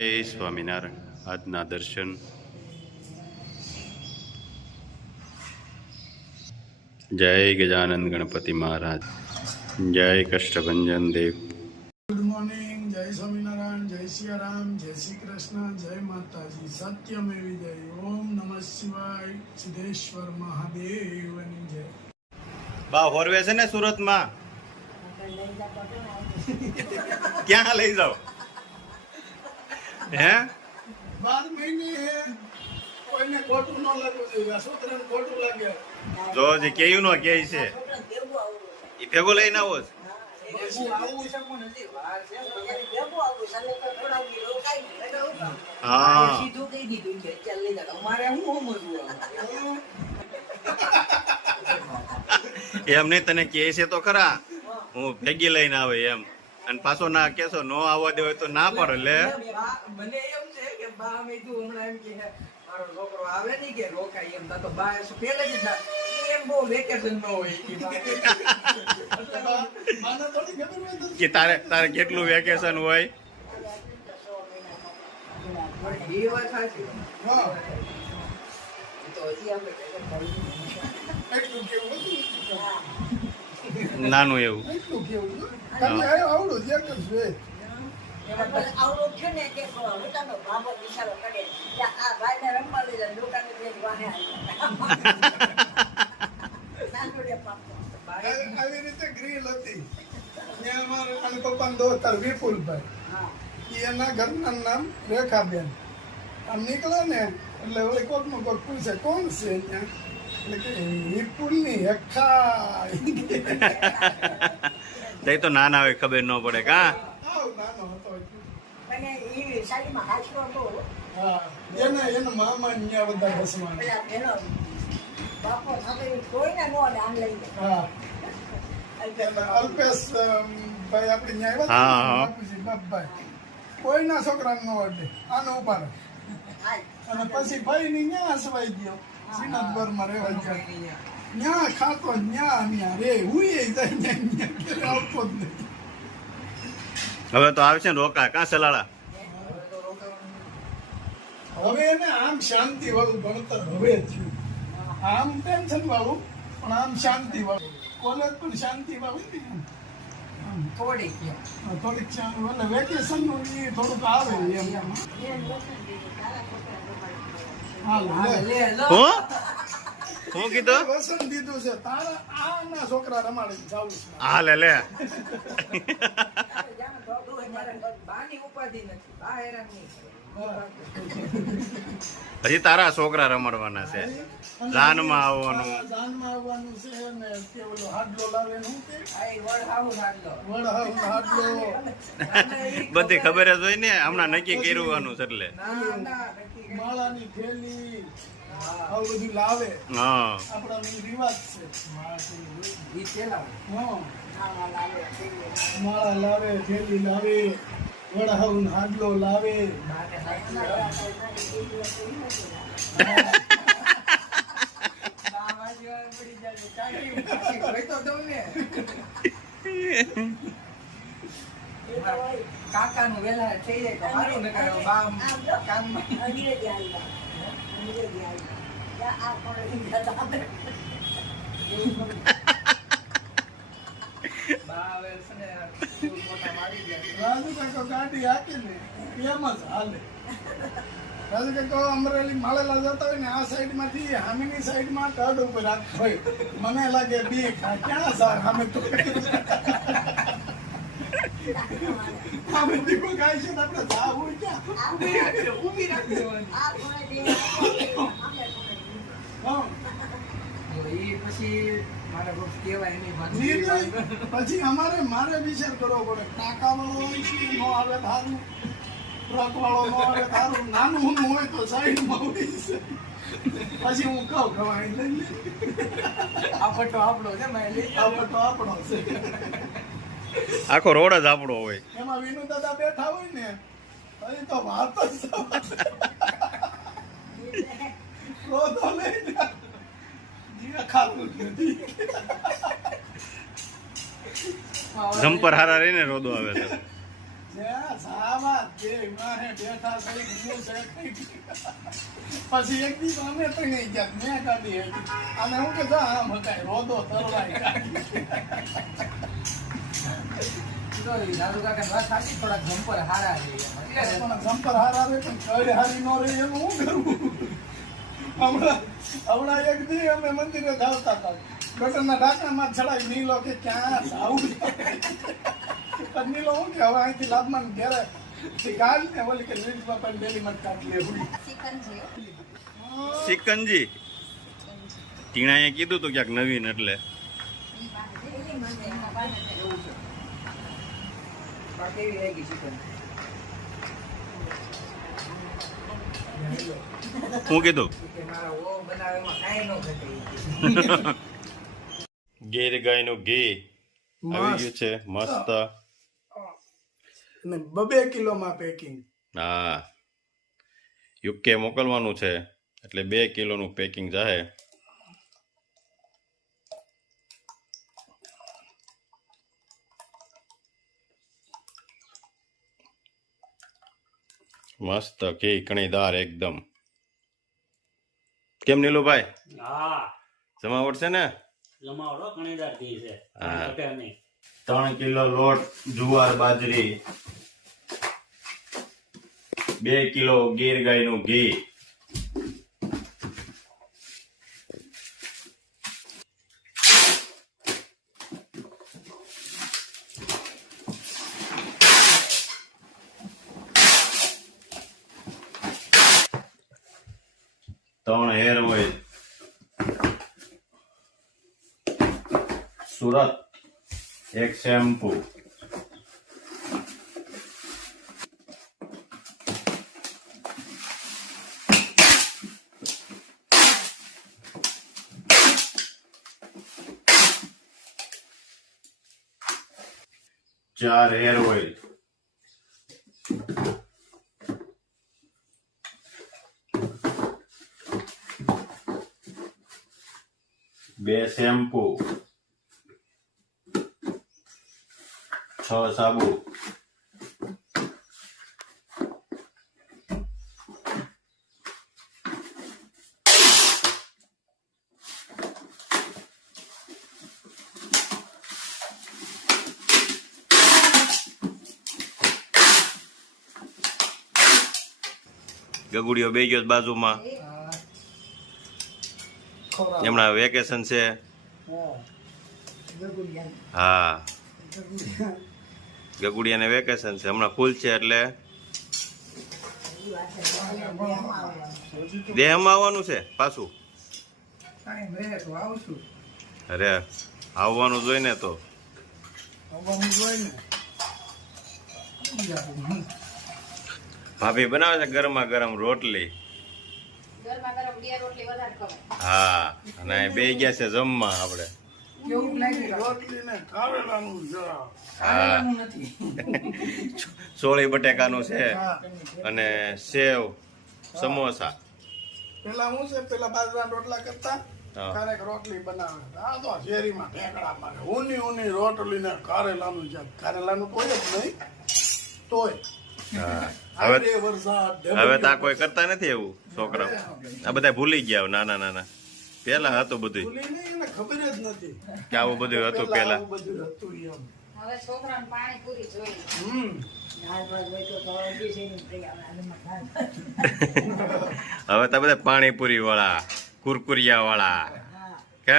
જય સ્વામિનારાયણ. આજના દર્શન જય ગજાનંદ ગણપતિ મહારાજ, જય કષ્ટભંજન દેવ. Good morning. જય સ્વામિનારાયણ, જય સિયારામ, જય શ્રી કૃષ્ણ, જય માતાજી. સત્યમેવી જય. ઓમ નમઃ શિવાય. સિદ્ધેશ્વર મહાદેવની જય. બા હોરવે છે ને સુરતમાં, ક્યાં લઈ જાઓ? હે 12 મહિને કોઈને ખોટું ન લાગવું જોઈએ. છોકરાને ખોટું લાગે જો જે કેયું નો કે છે એ ભેગો લઈને આવો છે. હા એમ નહીં, તને કે છે તો ખરા હું ભેગી લઈને આવે એમ, અને પાછો ના કેશો નો આવવા દે હોય તો ના પડે. લે મને એમ છે કે બા મે તું હમણાં એમ કે મારો છોકરો આવે નહીં કે રોકાય એમ તો બા પહેલે જ એમ બહુ વેકેશન ન હોય કે તારે તારે કેટલું વેકેશન હોય. એ વાત સાચી. તો હજી આપણે એટલું કેવું નાનું એવું એટલું કેવું તમે આવડું જ એક જ છે. આવડું છે ને કે પોતાનો બાબો વિચારો કરે કે આ ભાઈને રમવા લઈ જાય દુકાને જઈને વાહે આવી રીતે ગ્રીલ હતી ત્યાં અમારા અને પપ્પાના દોસ્તાર વિપુલભાઈ, એના ઘરના નામ રેખાબેન. આમ નીકળે ને એટલે ઓલી કોકમાં કોક પૂછે કોણ છે ત્યાં, એટલે કે વિપુલની હેખા. તઈ તો નાના હોય ખબર ન પડે કા. આવ નાનો હતો એટલે. અને એ સાડીમાં હાચવો હતો. હા એના મામા ત્યાં બધા હસવાના. પેલા એનો બાપો સાથે કોઈને નો આમ લઈ જાય. હા અલ્પેશ ભાઈ આપણે ન્યાય હા, હા. બાપુજી બાપભાઈ કોઈના છોકરાને ન અડે, આનો ઉપાડે. અને પછી ભાઈ ની ન્યા હસવાઈ ગયો, શ્રીનાથગઢમાં રહેવા ગયા. ન્યા ખાતો ન્યા રે હુંય જાય ન્યા આવતો જ નહીં. હવે તો આવશે ને રોકા કાં સલાડા. હવે એને આમ શાંતિ વાળું ભણતર હવે થયું. આમ ટેન્શન વાળું પણ આમ શાંતિ વાળું. કોલેજ પણ શાંતિ વાળું ને આમ થોડીક થોડીક એટલે વેકેશન નું થોડુંક આવે એમ. હાલો લે. હું હું કીધું વસન દીધું છે તારા આના છોકરા રમાડી જાવું છે. હા લે લે બાની ઉપાધિ નથી, બા હેરાન નહીં કરે. હજી તારા છોકરા રમાડવાના છે. જાનમાં આવવાનું. જાનમાં આવવાનું છે ને તે ઓલો હાડલો લાવે ને હું કે આ ઈ વડહાવું લાગલો. વડહાવ હાડલો બધી ખબર જ હોય ને, હમણાં નક્કી કર્યું છે એટલે. ના નક્કી માળાની થેલી આવું બધું લાવે. હા આપણા રિવાજ છે. ઈ પેલા હા માળા લાવે, થેલી લાવે, વડહાવ હાડલો લાવે. કાકા નું વેલા થઈ જાય તો સારું ને કરે બા કાનમાં અંગ્રેજી આવ્યા. આ પણ બા હવે છે ને મોટા મારી ગયા. રાજુ કાકો ગાડી હાકે ને એમ જ હાલે. રાજુ કાકો અમરેલી માળેલા જતા હોય ને આ સાઈડ માંથી હામીની સાઈડ માં કડ ઉપર રાખતો હોય. મને લાગે બી ક્યાં સાર હામે તો હામે દીકો ગાય છે આપણે જા હોય ક્યાં ઊભી રાખી દેવાની. આ પણ હા ઈ પછી મારે બહુ કહેવાય નહીં નિર્ણય પછી મારે વિચાર કરવો પડે. ટાકા વાળો હોય છે નો આવે થારું, ટ્રક વાળો નો આવે થારું, નાનું ઊનું હોય તો સાઈડમાં હોય છે. પછી હું કહું ખવાય લઈ લે. આ પટ્ટો આપણો છે મેં લઈ આ પટ્ટો આપણો છે. આખો રોડ જ આપણો હોય. એમાં વિનુ દાદા બેઠા હોય ને હજી તો વાત જ ક્રોધો લઈને જીવા ખાતું જ નથી. જમ્પર હારા રહીને રોદો આવે તો. જ્યાં સાવા બે વાહે બેઠા થઈ હું છે પછી એક દી તો અમે ત્રણેય ગયા મેં કાઢી હતી અને હું કે જા આમ હકાય રોદો તરવાય દાદુ કાકા વાત સાચી, થોડાક જમ્પર હારા છે પણ જમ્પર હાર આવે પણ કઈ હારી ન રહે એનું હું કરવું હમણાં એક દી અમે મંદિરે જાવતા હતા ગટરના ઢાંકણામાં ચડાવી નીલો કે ક્યાં જાવું નીલો હું કે હવે અહીંથી લાભમાં ઘેરે ગાલ ને ઓલી કે લીડમાં પણ ડેલી માં કાઢી લેવું સિકંજી ટીણાએ કીધું તું ક્યાંક નવીન એટલે કેવી લાગી ચિકન? શું કીધું કે મારા ઓ બનાવેમાં કાંઈ ન ઘટે. ગીર ગાયનું ઘી આવી ગયું છે મસ્ત. અને 2 કિલોમાં પેકિંગ. હા યુકે મોકલવાનું છે એટલે 2 કિલોનું પેકિંગ જાહે. મસ્ત ઘી કણીદાર એકદમ. કેમ નીલુભાઈ હા જમાવટ છે ને? જમાવડો કણીદાર ઘી છે. હા. ઘટે નહીં. 3 કિલો લોટ જુવાર બાજરી, 2 કિલો ગીર ગાયનું ઘી, ત્રણ હેર ઓઇલ, સુરત 1 શેમ્પુ, ચાર હેર ઓઇલ, બે શેમ્પુ, 6 સાબુ, ગગુડીઓ બે ગયો બાજુમાં. એમના વેકેશન છે. હા ગગુડિયાને વેકેશન છે હમણાં ફૂલ છે એટલે દેહમાં આવવાનું છે પાછું. ટાઈમ રહે તો આવશું. અરે આવવાનું જોઈ ને તો આવવાનું જોઈએ ને ભાભી બનાવે છે ગરમા ગરમ રોટલી. હા અને બે ગયા છે જમવા આપણે. કેવું લાગ્યું? રોટલી ને કારેલાનું જરા હા નથી. સોળી બટેકાનું છે હા. અને સેવ સમોસા. પેલા હું છે પેલા બાજરાના રોટલા કરતા હા. ક્યારેક રોટલી બનાવે આ તો શેરીમાં ઢેકડા મારે ઊની રોટલી ને કારેલાનું છે કારેલાનું કોઈ જ નહીં તોય હા હવે હવે હવે તો આ કોઈ કરતા નથી એવું છોકરા. આ બધા ભૂલી ગયા નાના નાના. પેલા હતું બધું ભૂલી નહીં એને ખબર જ નથી કે આવું બધું હતું પેલા. આવું બધું હતું એમ હવે છોકરાને પાણીપુરી જોઈએ. દાળ ભાત હોય તો અડધી શેરીને તૈયાર આલમાં ખાય. હવે તો બધા પાણીપુરી વાળા કુરકુરિયા વાળા હા. કે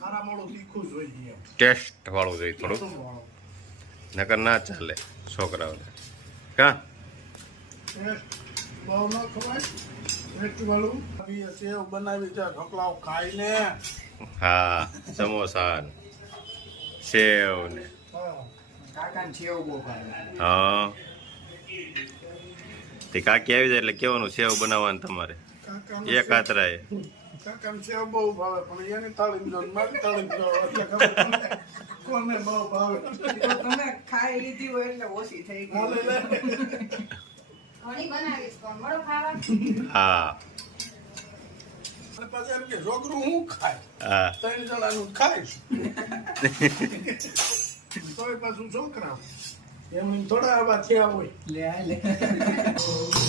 ખારા મોડું તીખું જોઈએ એમ ટેસ્ટ વાળું જોઈએ થોડું. વાળું. નકર ના ચાલે છોકરાઓને. કા ટેસ્ટ બહુ ન ખવાય ટેસ્ટ વાળું આવી સેવ બનાવી છે ઢોકલાઓ ખાઈને હા સમોસા ને સેવ ને હા. કાકાને સેવ બહુ ભાવે. હા તે કાકી આવી જાય એટલે કેવાનું સેવ બનાવવાનું તમારે કાકાનું એક આતરાએ. કાકાને સેવ બહુ ભાવે પણ એની તાળીમ જો મારી તાળીમ જો એટલે ખબર પડે કોને બહુ ભાવે તો તમે ખાઈ લીધી હોય એટલે ઓછી થઈ ગઈ. હાલે લે. ઘણી બનાવીશ પણ મળો ખાવા. હા અને પછી એમ કે છોકરું હું ખાય હા 3 જણાનું ખાઈશ તોય પાછું છોકરા એમ થોડા આવા થયા હોય લે આ લે